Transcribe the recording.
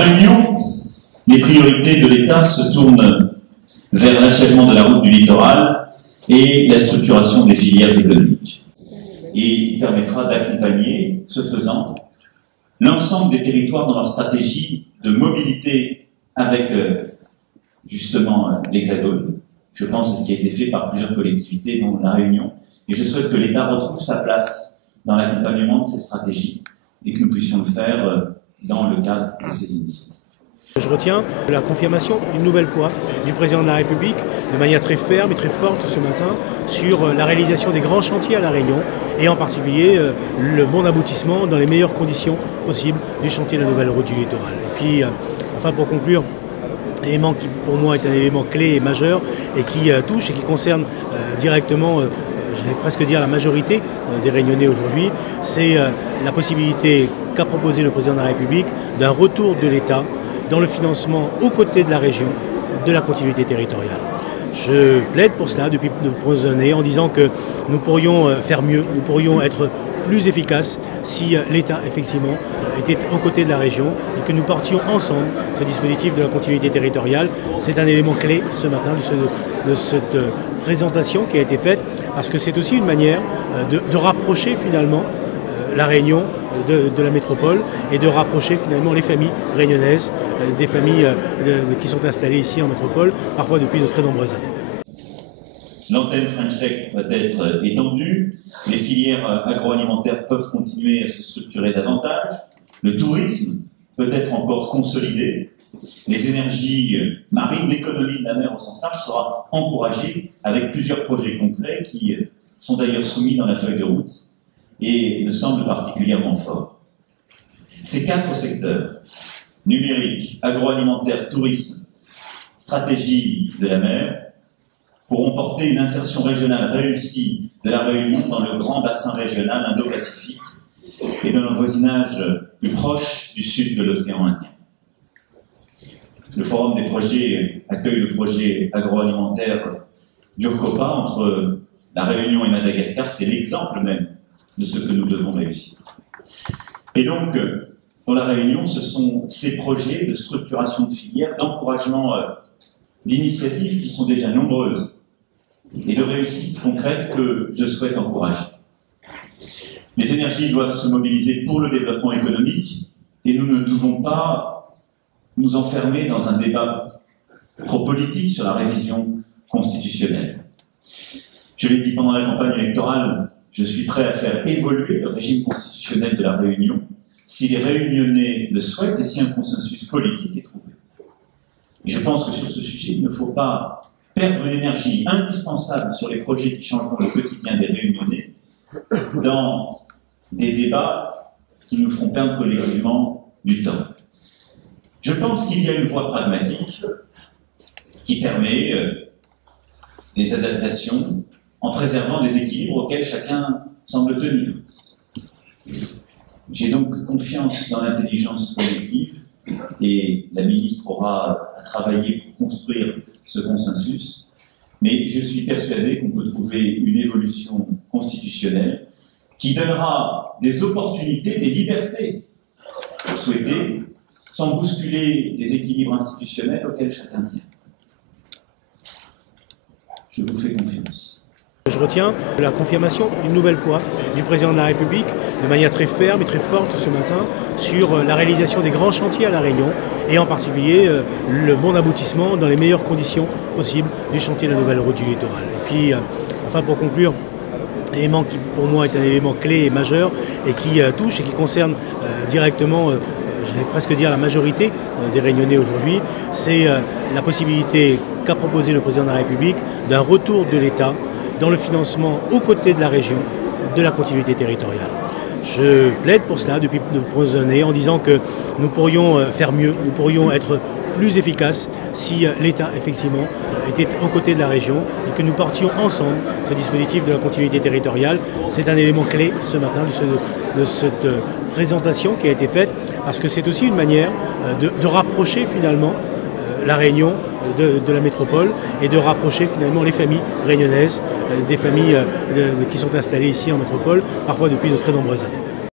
Réunion, les priorités de l'État se tournent vers l'achèvement de la route du littoral et la structuration des filières économiques. Et il permettra d'accompagner, ce faisant, l'ensemble des territoires dans leur stratégie de mobilité avec justement l'Hexagone. Je pense à ce qui a été fait par plusieurs collectivités, dont La Réunion, et je souhaite que l'État retrouve sa place dans l'accompagnement de ces stratégies et que nous puissions le faire dans le cadre de ces initiatives. Je retiens la confirmation, une nouvelle fois, du président de la République, de manière très ferme et très forte ce matin, sur la réalisation des grands chantiers à La Réunion, et en particulier le bon aboutissement dans les meilleures conditions possibles du chantier de la nouvelle route du littoral. Et puis, enfin pour conclure, élément qui pour moi est un élément clé et majeur, et qui touche et qui concerne directement, j'allais presque dire la majorité des Réunionnais aujourd'hui, c'est la possibilité qu'a proposé le président de la République d'un retour de l'État dans le financement aux côtés de la région de la continuité territoriale. Je plaide pour cela depuis de nombreuses années en disant que nous pourrions faire mieux, nous pourrions être plus efficaces si l'État effectivement était aux côtés de la région et que nous portions ensemble ce dispositif de la continuité territoriale. C'est un élément clé ce matin de cette présentation qui a été faite, parce que c'est aussi une manière de rapprocher finalement la Réunion de la métropole et de rapprocher finalement les familles réunionnaises des familles qui sont installées ici en métropole, parfois depuis de très nombreuses années. L'antenne French Tech va être étendue, les filières agroalimentaires peuvent continuer à se structurer davantage, le tourisme peut être encore consolidé, les énergies marines, l'économie de la mer au sens large sera encouragée avec plusieurs projets concrets qui sont d'ailleurs soumis dans la feuille de route et me semblent particulièrement forts. Ces 4 secteurs, numérique, agroalimentaire, tourisme, stratégie de la mer, pourront porter une insertion régionale réussie de la Réunion dans le grand bassin régional Indo-Pacifique et dans le voisinage plus proche du sud de l'océan Indien. Le Forum des projets accueille le projet agroalimentaire d'Urcopa entre la Réunion et Madagascar. C'est l'exemple même de ce que nous devons réussir. Et donc, pour la Réunion, ce sont ces projets de structuration de filières, d'encouragement d'initiatives qui sont déjà nombreuses et de réussites concrètes que je souhaite encourager. Les énergies doivent se mobiliser pour le développement économique et nous ne devons pas nous enfermer dans un débat trop politique sur la révision constitutionnelle. Je l'ai dit pendant la campagne électorale, je suis prêt à faire évoluer le régime constitutionnel de la Réunion si les Réunionnais le souhaitent et si un consensus politique est trouvé. Et je pense que sur ce sujet, il ne faut pas perdre une énergie indispensable sur les projets qui changeront le quotidien des Réunionnais dans des débats qui nous feront perdre collectivement du temps. Je pense qu'il y a une voie pragmatique qui permet des adaptations en préservant des équilibres auxquels chacun semble tenir. J'ai donc confiance dans l'intelligence collective et la ministre aura à travailler pour construire ce consensus, mais je suis persuadé qu'on peut trouver une évolution constitutionnelle qui donnera des opportunités, des libertés souhaitées, sans bousculer les équilibres institutionnels auxquels chacun tient. Je vous fais confiance. Je retiens la confirmation, une nouvelle fois, du président de la République, de manière très ferme et très forte ce matin, sur la réalisation des grands chantiers à La Réunion, et en particulier le bon aboutissement dans les meilleures conditions possibles du chantier de la nouvelle route du littoral. Et puis, enfin pour conclure, élément qui pour moi est un élément clé et majeur, et qui touche et qui concerne directement, j'allais presque dire la majorité des Réunionnais aujourd'hui, c'est la possibilité qu'a proposé le président de la République d'un retour de l'État dans le financement aux côtés de la région de la continuité territoriale. Je plaide pour cela depuis de nombreuses années en disant que nous pourrions faire mieux, nous pourrions être plus efficaces si l'État effectivement était aux côtés de la région et que nous portions ensemble ce dispositif de la continuité territoriale. C'est un élément clé ce matin de cette présentation qui a été faite, parce que c'est aussi une manière de rapprocher finalement la Réunion de la métropole et de rapprocher finalement les familles réunionnaises des familles qui sont installées ici en métropole, parfois depuis de très nombreuses années.